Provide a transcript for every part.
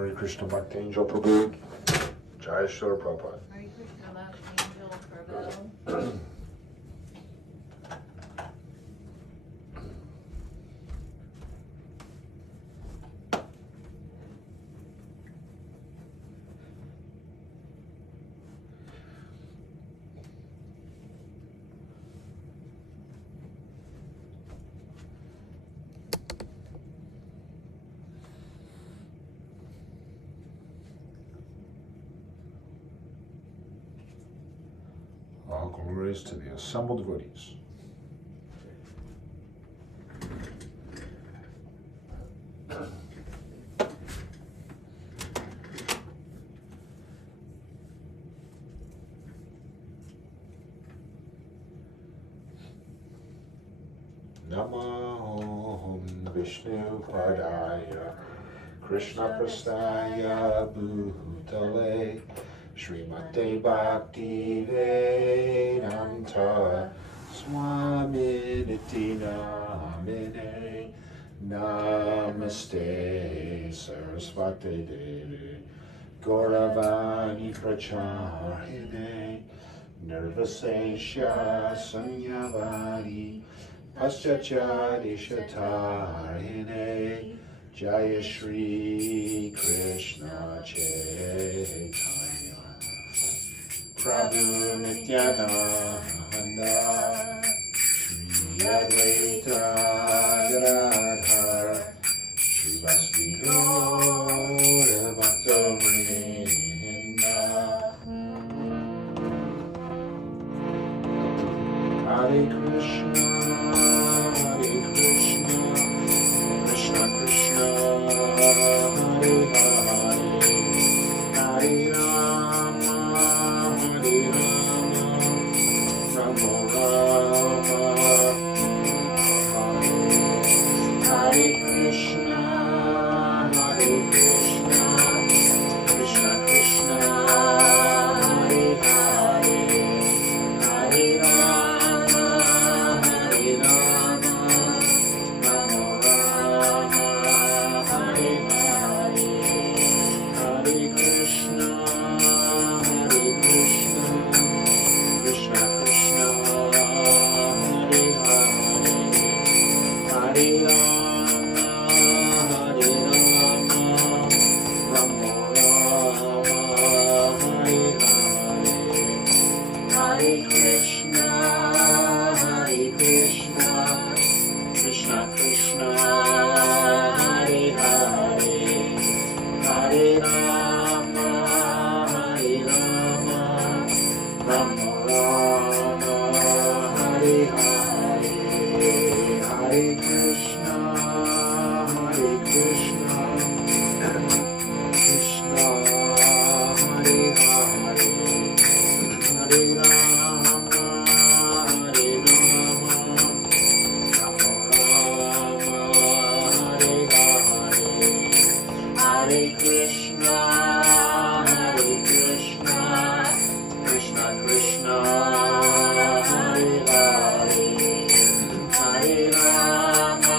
Hare Krishna Bhakti Angel Prabhu. Jai Shri Prabhupada. Hare Krishna Bhakti Angel Prabhu. All glories to the assembled devotees. Namo Vishnu Padaya Krishna Prastaya Bhutale Srimate Bhakti Vedanta Swami Niti Namine Namaste Saraswati Devi Gauravani Pracharine Nirvasesha Sanyavadi Paschachari Shatarine Jaya Shri Krishna Chaitanya Prabhu Nityananda Shri Advaita Gadadhar Shri Vasudeva Bhakta-vrinda Hare Krishna Hare Krishna Krishna Krishna Hare Hare Hare Rama Hare Rama Rama Rama Hare Krishna Hare Krishna Krishna Krishna Hare Hare Hare Rama Hare Rama Rama Rama Hare Hare Hare Krishna Hare Krishna Krishna Krishna Hare Hare Hare Rama Hare Rama Rama Rama Hare Hare Hare Krishna Hare Krishna Krishna Krishna Hare Hare Hare Rama Hare Rama Rama Rama Hare Hare Hare Krishna Hare Krishna Krishna Hare Hare Hare Rama Hare Rama Rama Rama Hare Hare Hare Krishna Hare Krishna Krishna Krishna Hare Hare Hare Rama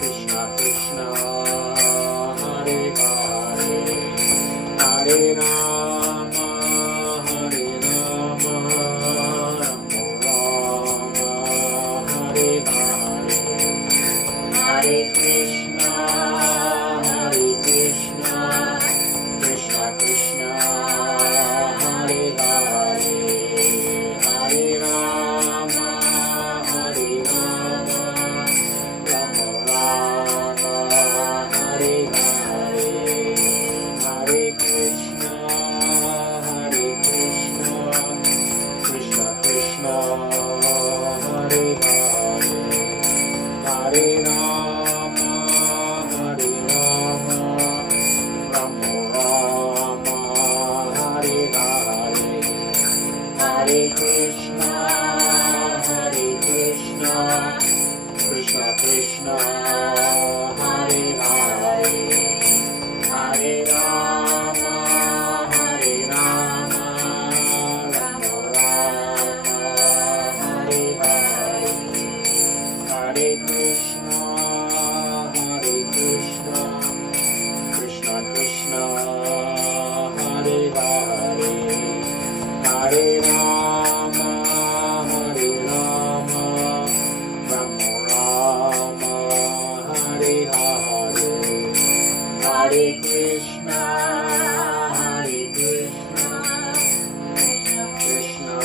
Krishna Krishna, Hare Hare, Hare Rama, Hare Rama, Rama Rama, Hare Hare, Hare Krishna, Krishna Krishna, Hare Hare, Hare Rama, Hare Rama, Rama Rama, Hare Hare, Hare Krishna, Krishna Krishna, Hare Hare, Hare Rama, Hare Rama, Rama Rama, Hare Hare, Hare Krishna, Krishna Krishna, Hare Hare, Hare Rama, Hare Rama, Rama Rama, Hare Hare, Hare Krishna, Krishna Krishna, Hare Hare, Hare Rama, Hare Rama, Rama Rama, Hare Hare, Hare Krishna, Krishna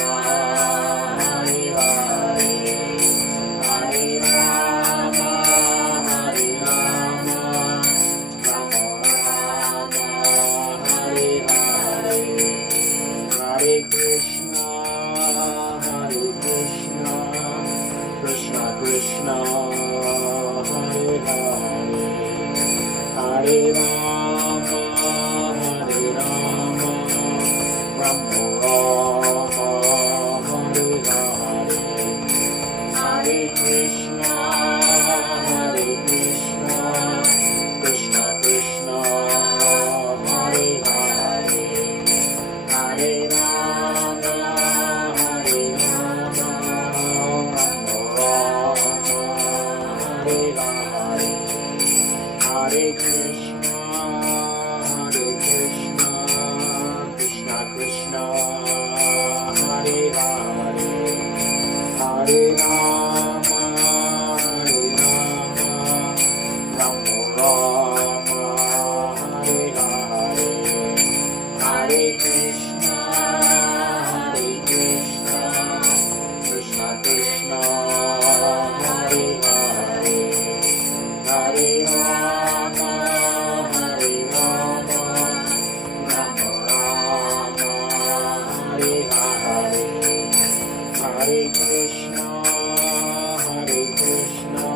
Hare Hare, Hare Rama, Hare Rama, Rama Rama, Hare Hare, Hare Krishna, Krishna Krishna, Hare Hare, Hare Rama, Hare Rama, Rama Rama, Hare Hare, Hare Krishna, Krishna Krishna, Hare Hare, Hare Rama, Hare Rama, Rama Rama, Hare Hare, Hare Krishna, Krishna Krishna, Hare Hare, Hare Rama, Hare Rama, Rama Rama, Hare Hare, Hare Krishna, Krishna Krishna, Hare Hare, Hare Rama, Hare Rama, Rama Rama, Hare Hare, Hare Krishna,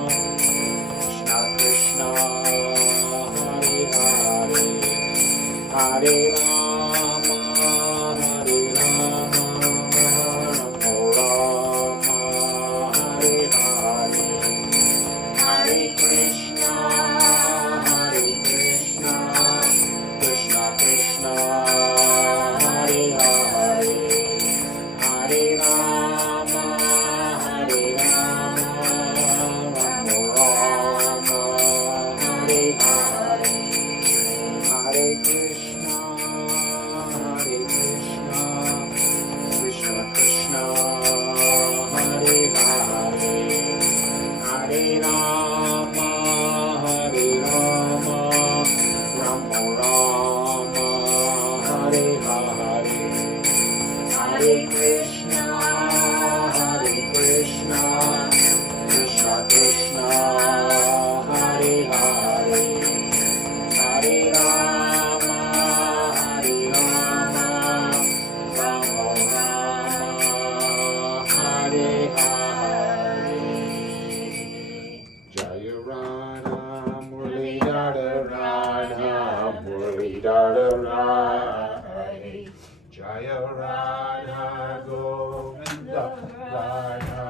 Krishna Krishna, Hare Hare, Hare Rama, Hare Rama, Rama Rama, Hare Hare, Hare Krishna, Krishna Krishna, Hare Hare, Hare Rama, Hare Rama, Rama Rama, Hare Hare, Hare Krishna, Krishna Krishna, Hare Hare, Hare Rama, Hare Rama, Rama Rama, Hare Hare, Hare Krishna, Krishna Krishna, Hare Hare, Hare Rama, Hare Rama, Rama Rama, Hare Hare. Jaya Radha Murli Radha Radha Murli Radha Radha, Jaya Radha Govinda Radha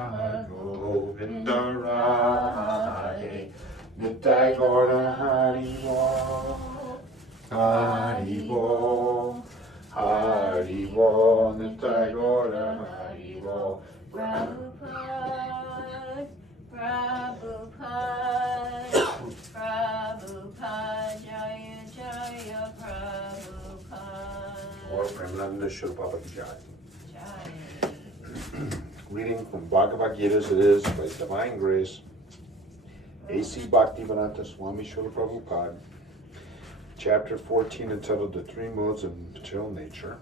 Govinda Radha, Nitai Gaura Hari Bol, Hari Bol, Hari Bol, Nitai Gaura Hari Bol. Prabhupada, Ramananda Srila Prabhupada Ki Jai. Jai. Reading from Bhagavad Gita as it is by Divine Grace, A.C. Bhaktivedanta Swami Srila Prabhupada, Chapter 14 entitled The Three Modes of Material Nature.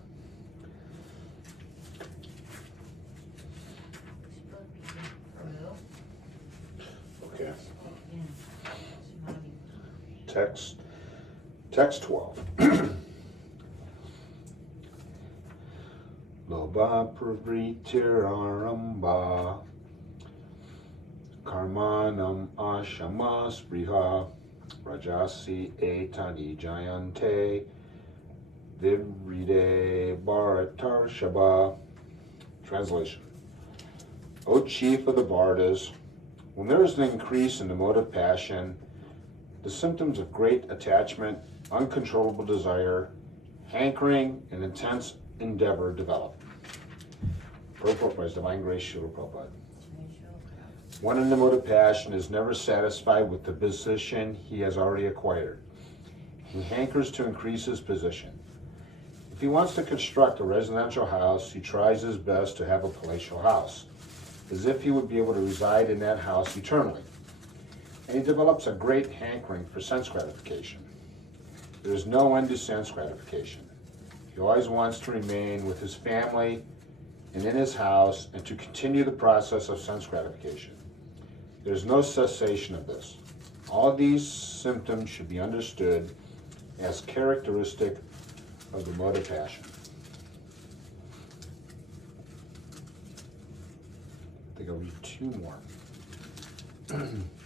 Okay. Text 12. Lobha pravritir aramba karmanam ashama spriha rajasi etani jayante vivride bharatar shaba. Translation. O chief of the Bhartas, when there is an increase in the mode of passion, the symptoms of great attachment, uncontrollable desire, hankering, and intense endeavor develop. Purport by Divine Grace Srila Prabhupada. One in the mode of passion is never satisfied with the position he has already acquired. He hankers to increase his position. If he wants to construct a residential house, he tries his best to have a palatial house, as if he would be able to reside in that house eternally. And he develops a great hankering for sense gratification. There is no end to sense gratification. He always wants to remain with his family and in his house and to continue the process of sense gratification. There is no cessation of this. All of these symptoms should be understood as characteristic of the mode of passion. I think I'll read two more.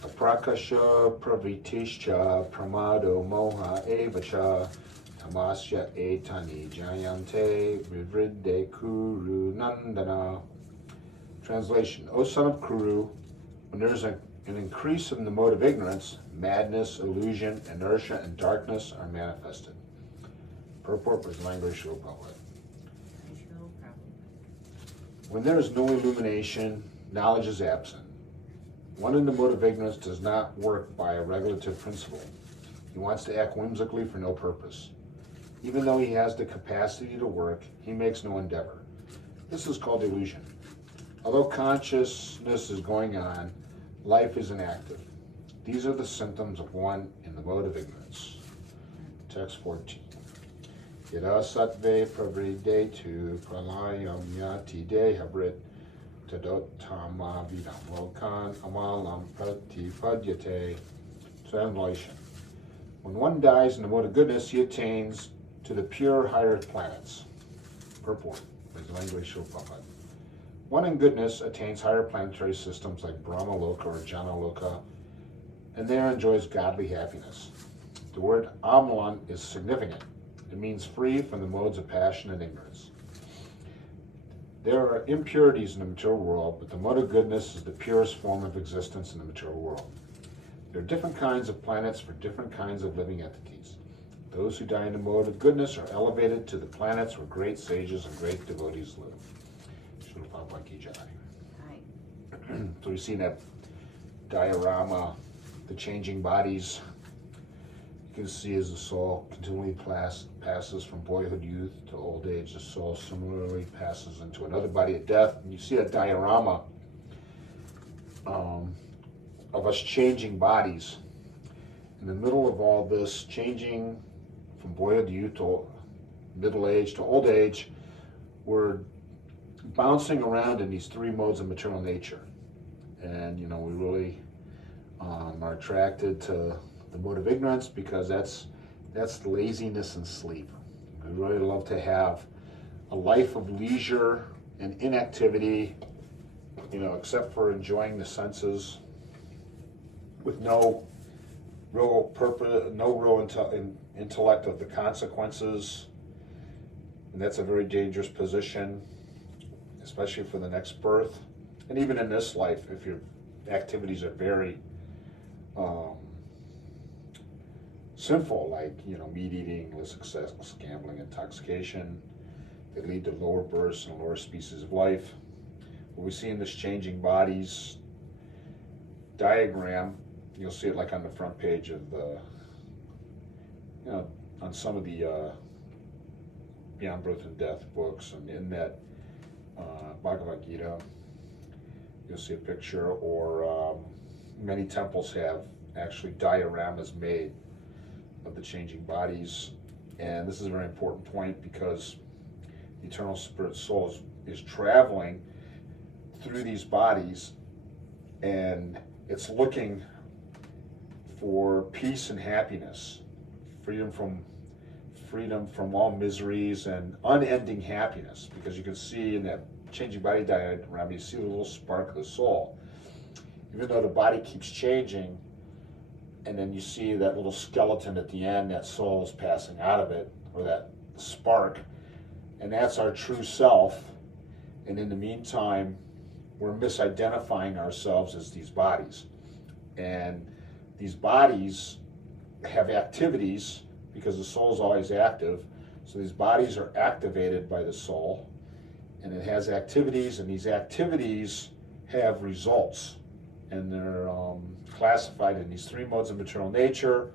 Aprakasha pravritishcha pramado moha evacha tamasya etani jayante vivride kuru nandana. Translation. O son of Kuru, when there is an increase in the mode of ignorance, madness, illusion, inertia, and darkness are manifested. Purport by Divine Grace Srila Prabhupada. When there is no illumination, knowledge is absent. One in the mode of ignorance does not work by a regulative principle. He wants to act whimsically for no purpose. Even though he has the capacity to work, he makes no endeavor. This is called illusion. Although consciousness is going on, life is inactive. These are the symptoms of one in the mode of ignorance. Text 14. Yada sattve pravridetu pralayam yati dehabrit tadotama vidam lokan amalam pratipadyate. Translation. When one dies in the mode of goodness, he attains to the pure higher planets. Purport by Divine Grace Srila Prabhupada. One in goodness attains higher planetary systems like Brahma Loka or Jana Loka, and there enjoys godly happiness. The word Amalan is significant. It means free from the modes of passion and ignorance. There are impurities in the material world, but the mode of goodness is the purest form of existence in the material world. There are different kinds of planets for different kinds of living entities. Those who die in the mode of goodness are elevated to the planets where great sages and great devotees live. Srila Prabhupada Ki Jai. So we've seen that diorama, the changing bodies. You can see as the soul continually passes from boyhood, youth to old age, the soul similarly passes into another body at death. And you see a diorama of us changing bodies. In the middle of all this changing from boyhood to youth to middle age to old age, we're bouncing around in these three modes of material nature. And, you know, we really are attracted to the mode of ignorance because that's laziness and sleep. We really love to have a life of leisure and inactivity, you know, except for enjoying the senses with no real purpose, no real intellect of the consequences. And that's a very dangerous position, especially for the next birth. And even in this life, if your activities are very sinful, like, you know, meat eating, illicit sex, gambling, intoxication, they lead to lower births and lower species of life. What we see in this changing bodies diagram, you'll see it like on the front page of the, you know, on some of the Beyond Birth and Death books, and in that Bhagavad Gita, you'll see a picture, or many temples have actually dioramas made of the changing bodies. And this is a very important point because the eternal spirit soul is traveling through these bodies, and it's looking for peace and happiness, freedom from all miseries, and unending happiness. Because you can see in that changing body diagram, you see the little spark of the soul. Even though the body keeps changing, and then you see that little skeleton at the end, that soul is passing out of it, or that spark, and that's our true self. And in the meantime, we're misidentifying ourselves as these bodies. And these bodies have activities because the soul is always active. So these bodies are activated by the soul, and it has activities, and these activities have results. And they're classified in these three modes of material nature.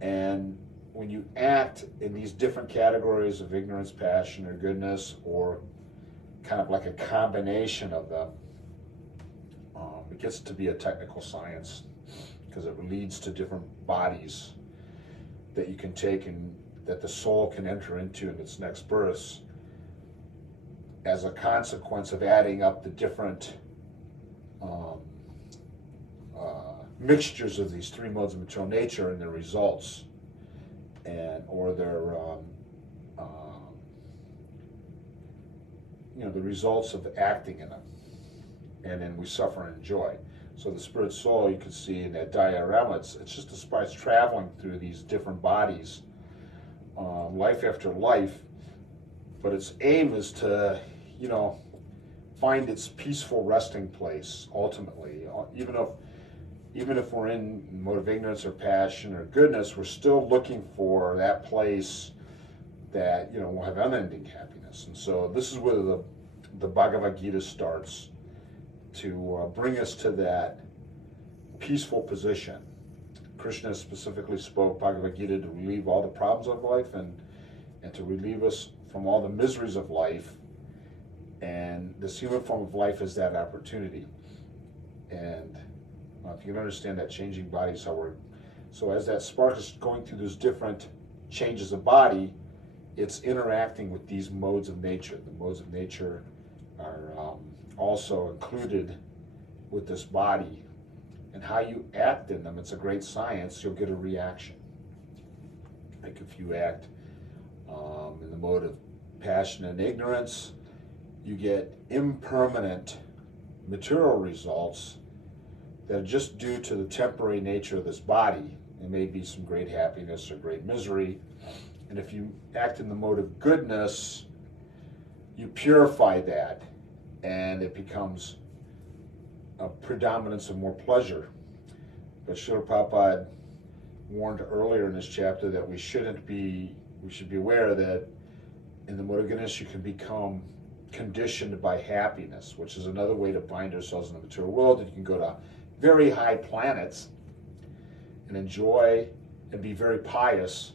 And when you act in these different categories of ignorance, passion, or goodness, or kind of like a combination of them, it gets to be a technical science because it leads to different bodies that you can take and that the soul can enter into in its next births as a consequence of adding up the different mixtures of these three modes of material nature and their results, and or their the results of acting in them, and then we suffer and enjoy. So the spirit soul, you can see in that diorama, it's just a spirit traveling through these different bodies, life after life, but its aim is to find its peaceful resting place ultimately. Even if we're in mode of ignorance or passion or goodness, we're still looking for that place that will have unending happiness. And so this is where the Bhagavad Gita starts to bring us to that peaceful position. Krishna specifically spoke Bhagavad Gita to relieve all the problems of life and to relieve us from all the miseries of life. And this human form of life is that opportunity. And if you can understand that changing body, so as that spark is going through those different changes of body, it's interacting with these modes of nature. The modes of nature are also included with this body, and how you act in them, it's a great science. You'll get a reaction. Like if you act in the mode of passion and ignorance, you get impermanent material results that are just due to the temporary nature of this body. There may be some great happiness or great misery. And if you act in the mode of goodness, you purify that, and it becomes a predominance of more pleasure. But Srila Prabhupada warned earlier in this chapter that we should be aware that in the mode of goodness you can become conditioned by happiness, which is another way to bind ourselves in the material world. And you can go to very high planets and enjoy and be very pious,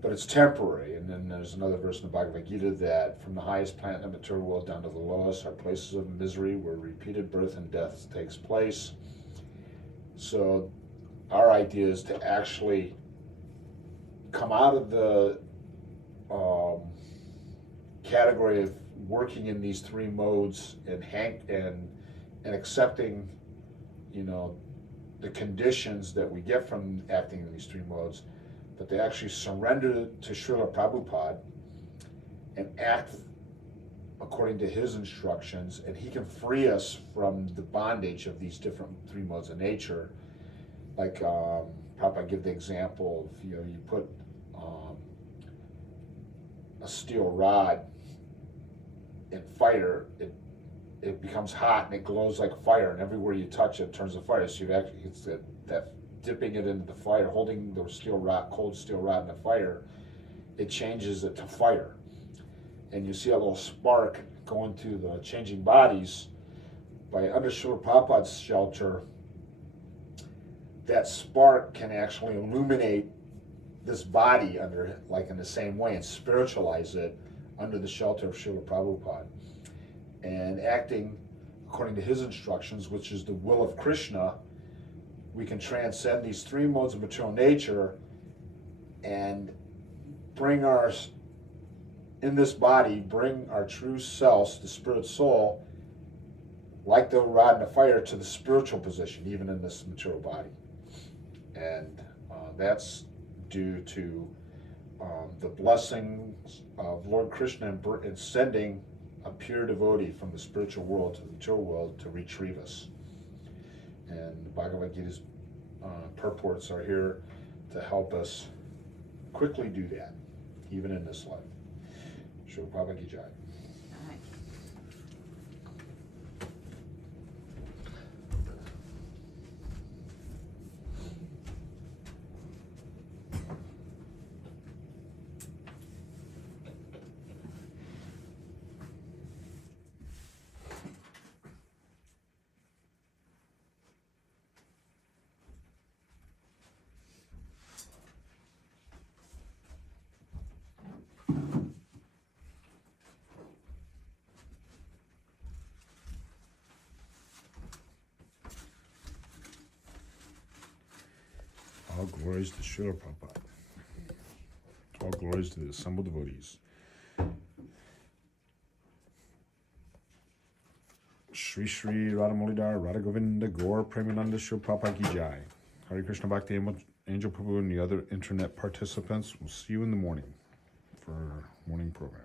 but it's temporary. And then there's another verse in the Bhagavad Gita that from the highest planet in the material world down to the lowest are places of misery where repeated birth and death takes place. So our idea is to actually come out of the category of working in these three modes and accepting the conditions that we get from acting in these three modes, but they actually surrender to Srila Prabhupada and act according to his instructions, and he can free us from the bondage of these different three modes of nature. Like Prabhupada give the example of you put a steel rod in fire, it becomes hot and it glows like fire, and everywhere you touch it turns to fire. So it's that dipping it into the fire, holding the cold steel rod in the fire, it changes it to fire. And you see a little spark going through the changing bodies. Under Srila Prabhupada's shelter, that spark can actually illuminate this body under, like in the same way, and spiritualize it under the shelter of Srila Prabhupada. And acting according to his instructions, which is the will of Krishna, we can transcend these three modes of material nature and bring in this body, bring our true selves, the spirit soul, like the rod in the fire, to the spiritual position, even in this material body. And that's due to the blessings of Lord Krishna in sending a pure devotee from the spiritual world to the material world to retrieve us. And the Bhagavad Gita's purports are here to help us quickly do that, even in this life. Srila Prabhupada Ki Jai. Alright. All glories to Srila Prabhupada. All glories to the assembled devotees. Shri Shri Radha Molidar, Radha Govinda, Gaur Premananda, Srila Prabhupada Ki Jai. Hare Krishna Bhakti Angel Prabhu and the other internet participants. We'll see you in the morning for our morning program.